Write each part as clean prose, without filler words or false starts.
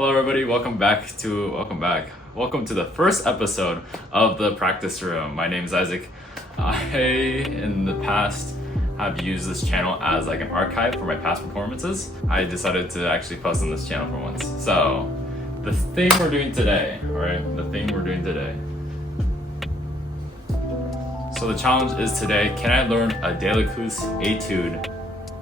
Hello everybody, welcome to the first episode of the practice room. My name is Isaac. I, in the past, have used this channel as like an archive for my past performances. I decided to actually post on this channel for once. So, the thing we're doing today. So the challenge is today, can I learn a Delecluse Etude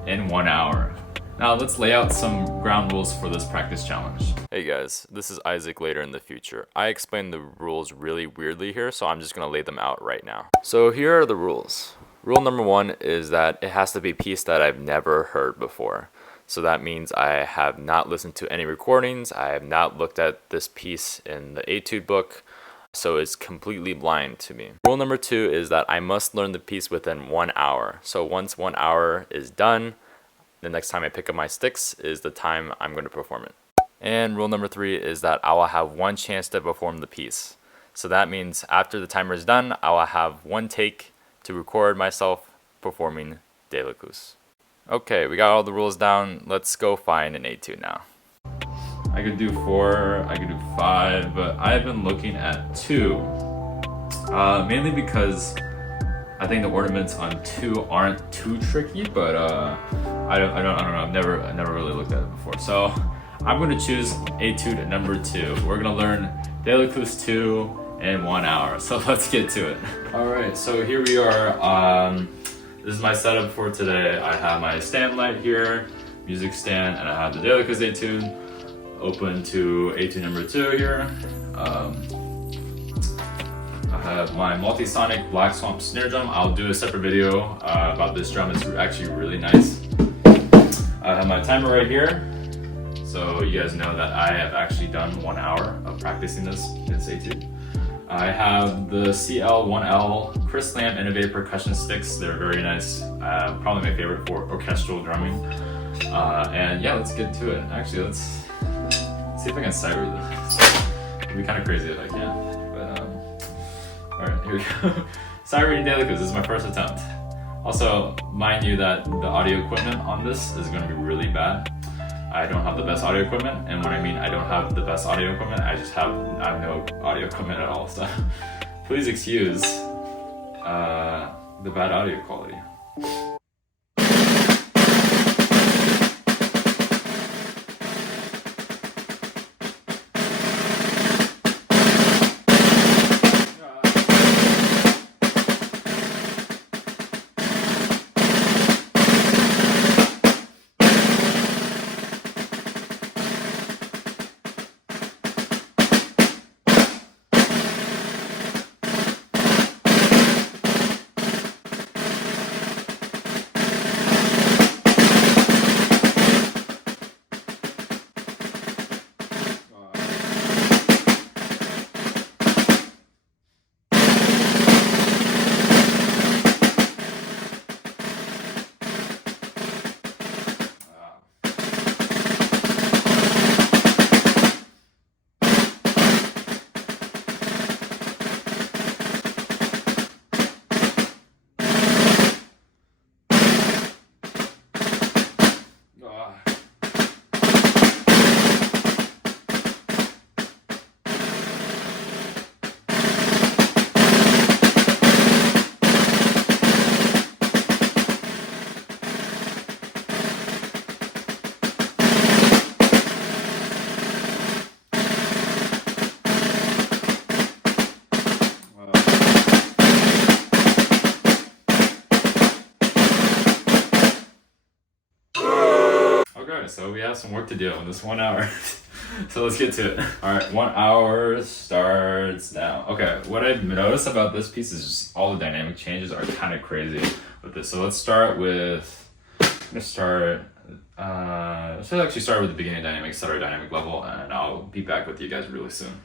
in 1 hour? Now let's lay out some ground rules for this practice challenge. Hey guys, this is Isaac later in the future. I explained the rules really weirdly here, so I'm just gonna lay them out right now. So here are the rules. Rule number 1 is that it has to be a piece that I've never heard before. So that means I have not listened to any recordings, I have not looked at this piece in the etude book, so it's completely blind to me. Rule number 2 is that I must learn the piece within 1 hour. So once 1 hour is done, the next time I pick up my sticks is the time I'm going to perform it. And rule number 3 is that I will have one chance to perform the piece. So that means after the timer is done, I will have one take to record myself performing Delecluse. Okay, we got all the rules down. Let's go find an etude now. I could do 4, I could do 5, but I've been looking at 2. Mainly because I think the ornaments on 2 aren't too tricky, but I don't know. I've never really looked at it before. So I'm gonna choose etude number 2. We're gonna learn Delecluse 2 in 1 hour. So let's get to it. All right, so here we are. This is my setup for today. I have my stand light here, music stand, and I have the Delecluse Etude open to etude number 2 here. I have my Multisonic Black Swamp snare drum. I'll do a separate video about this drum. It's actually really nice. I have my timer right here, so you guys know that I have actually done 1 hour of practicing this etude. I have the CL1L Chris Lamb Innovate percussion sticks. They're very nice. Probably my favorite for orchestral drumming. And yeah, let's get to it. Actually, let's see if I can sight read this. It'd be kind of crazy if I can. Alright, here we go. Sight reading Delecluse, this is my first attempt. Also, mind you that the audio equipment on this is going to be really bad. I don't have the best audio equipment, and when I mean I don't have the best audio equipment, I have no audio equipment at all, so please excuse the bad audio quality. Okay, so we have some work to do in this 1 hour. So let's get to it. All right, 1 hour starts now. Okay, what I've noticed about this piece is just all the dynamic changes are kind of crazy with this. So let's start with, let's actually start with the beginning dynamic, set our dynamic level, and I'll be back with you guys really soon.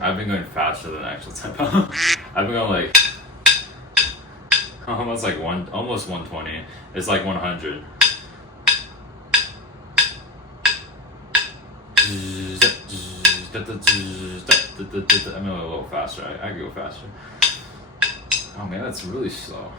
I've been going faster than the actual tempo. I've been going like almost like almost 120. It's like 100. I'm going a little faster. I can go faster. Oh man, that's really slow.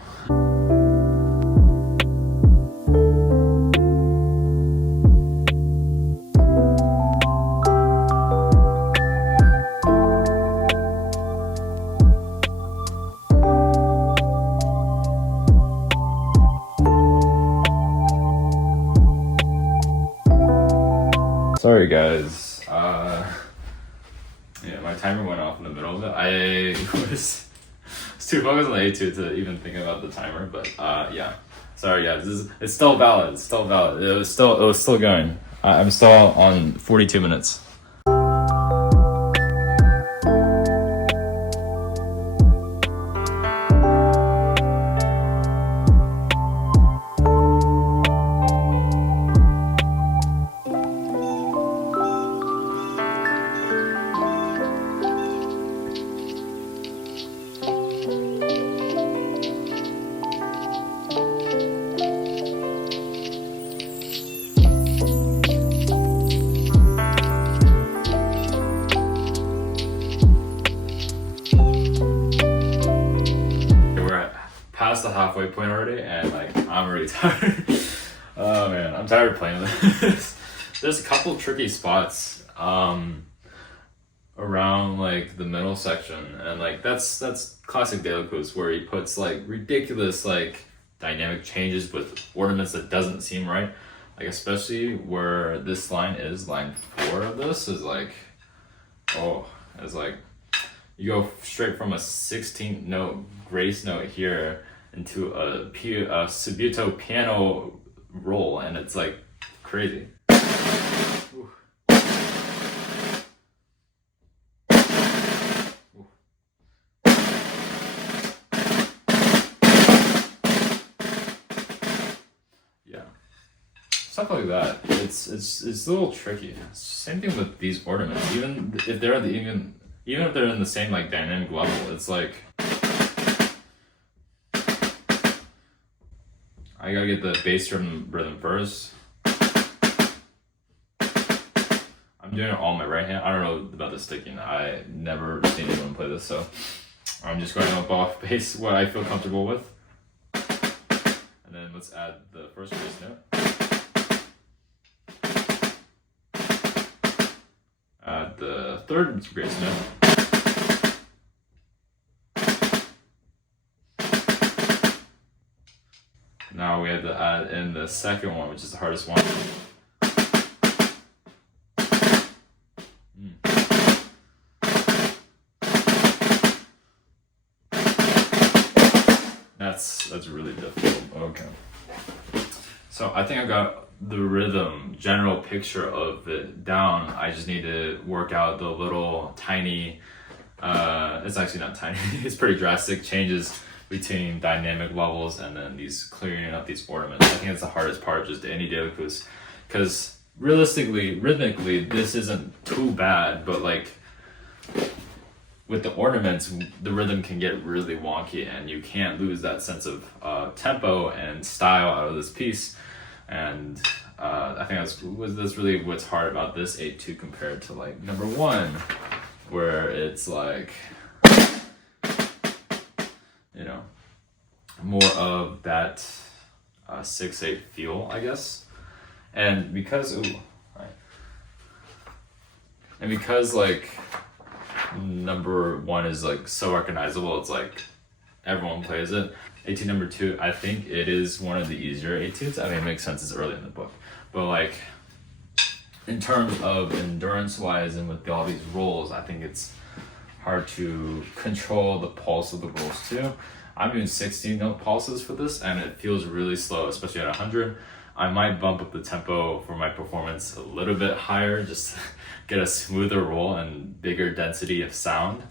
Sorry guys, yeah, my timer went off in the middle of it. I was too focused on the Etude to even think about the timer, but yeah. Sorry guys, it's still valid. It's still valid. It was still going. I'm still on 42 minutes. Past the halfway point already, and like I'm already tired. Oh man, I'm tired of playing this. There's a couple tricky spots around like the middle section, and like that's classic Delecluse, where he puts like ridiculous like dynamic changes with ornaments that doesn't seem right. Like especially where this line is, line 4 of this is like, oh, it's like you go straight from a 16th note grace note here into a subito piano roll, and it's like crazy. Ooh. Ooh. Yeah, stuff like that. It's a little tricky. Same thing with these ornaments. Even if they're even if they're in the same like dynamic level, it's like I gotta get the bass rhythm first. I'm doing it all on my right hand. I don't know about the sticking. I never seen anyone play this, so I'm just going up off bass what I feel comfortable with. And then let's add the first bass note. Add the third bass note. Now we have to add in the second one, which is the hardest one. That's really difficult. Okay. So I think I got the rhythm, general picture of it down. I just need to work out the little tiny, it's actually not tiny, it's pretty drastic changes between dynamic levels and then these clearing up these ornaments. I think it's the hardest part just to any Delecluse, because realistically, rhythmically, this isn't too bad, but like with the ornaments, the rhythm can get really wonky, and you can't lose that sense of tempo and style out of this piece. And I think that's really what's hard about this Etude compared to like number 1, where it's like, you know, more of that 6/8 feel, I guess. And because like number 1 is like so recognizable, it's like everyone plays it. Etude number 2, I think it is one of the easier etudes. I mean, it makes sense, it's early in the book, but like in terms of endurance wise and with all these rolls, I think it's hard to control the pulse of the rolls too. I'm doing 16 note pulses for this, and it feels really slow, especially at 100. I might bump up the tempo for my performance a little bit higher, just to get a smoother roll and bigger density of sound.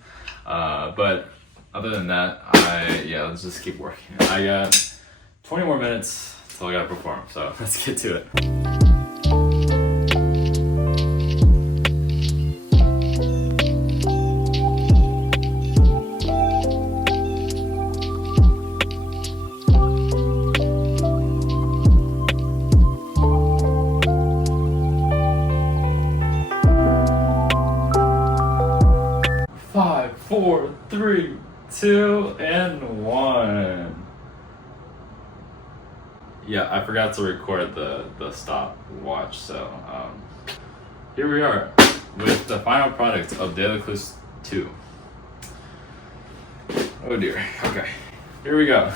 But other than that, let's just keep working. I got 20 more minutes till I gotta perform, so let's get to it. 4, 3, 2, and 1. Yeah, I forgot to record the stopwatch, so here we are with the final product of Delecluse 2. Oh dear, okay, here we go.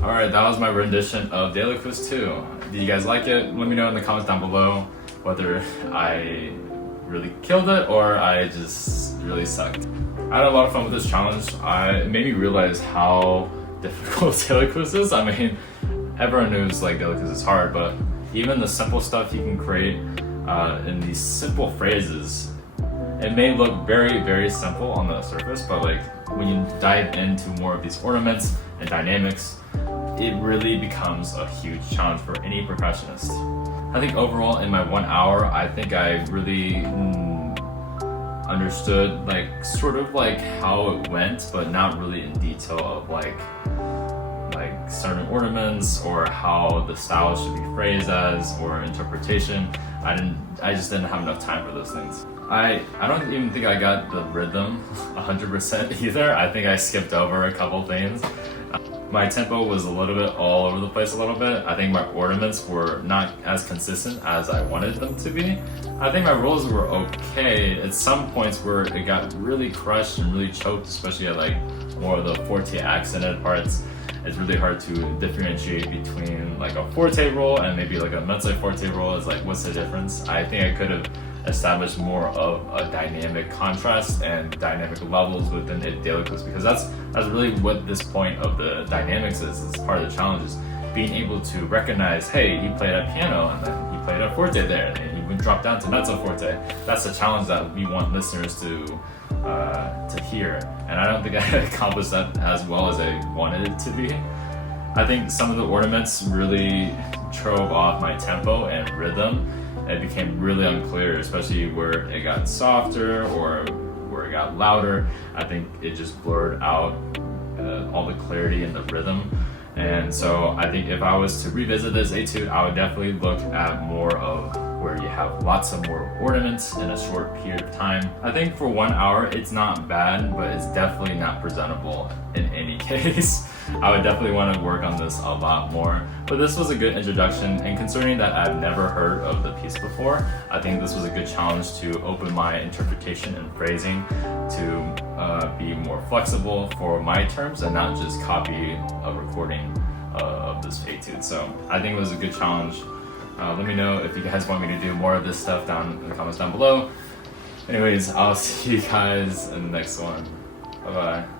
Alright, that was my rendition of Delecluse 2. Did you guys like it? Let me know in the comments down below whether I really killed it or I just really sucked. I had a lot of fun with this challenge. It made me realize how difficult Delecluse is. I mean, everyone knows like Delecluse is hard, but even the simple stuff you can create in these simple phrases, it may look very, very simple on the surface, but like when you dive into more of these ornaments and dynamics, it really becomes a huge challenge for any percussionist. I think overall in my 1 hour, I think I really understood like sort of like how it went, but not really in detail of like certain ornaments or how the style should be phrased as or interpretation. I just didn't have enough time for those things. I don't even think I got the rhythm 100% either. I think I skipped over a couple things. My tempo was a little bit all over the place a little bit. I think my ornaments were not as consistent as I wanted them to be. I think my rolls were okay at some points where it got really crushed and really choked, especially at like more of the forte accented parts. It's really hard to differentiate between like a forte roll and maybe like a mezzo forte roll. It's like, what's the difference? I think I could have established more of a dynamic contrast and dynamic levels within Delecluse, because that's really what this point of the dynamics is. It's part of the challenge, is being able to recognize, hey, he played a piano and then he played a forte there and he would drop down to mezzo forte. That's the challenge that we want listeners to hear, and I don't think I accomplished that as well as I wanted it to be. I think some of the ornaments really drove off my tempo and rhythm. It became really unclear, especially where it got softer or where it got louder. I think it just blurred out all the clarity in the rhythm. And so I think if I was to revisit this etude, I would definitely look at more of where you have lots of more ornaments in a short period of time. I think for 1 hour, it's not bad, but it's definitely not presentable in any case. I would definitely want to work on this a lot more. But this was a good introduction, and considering that I've never heard of the piece before, I think this was a good challenge to open my interpretation and phrasing to be more flexible for my terms and not just copy a recording of this etude. So I think it was a good challenge. Let me know if you guys want me to do more of this stuff down in the comments down below. Anyways, I'll see you guys in the next one. Bye bye.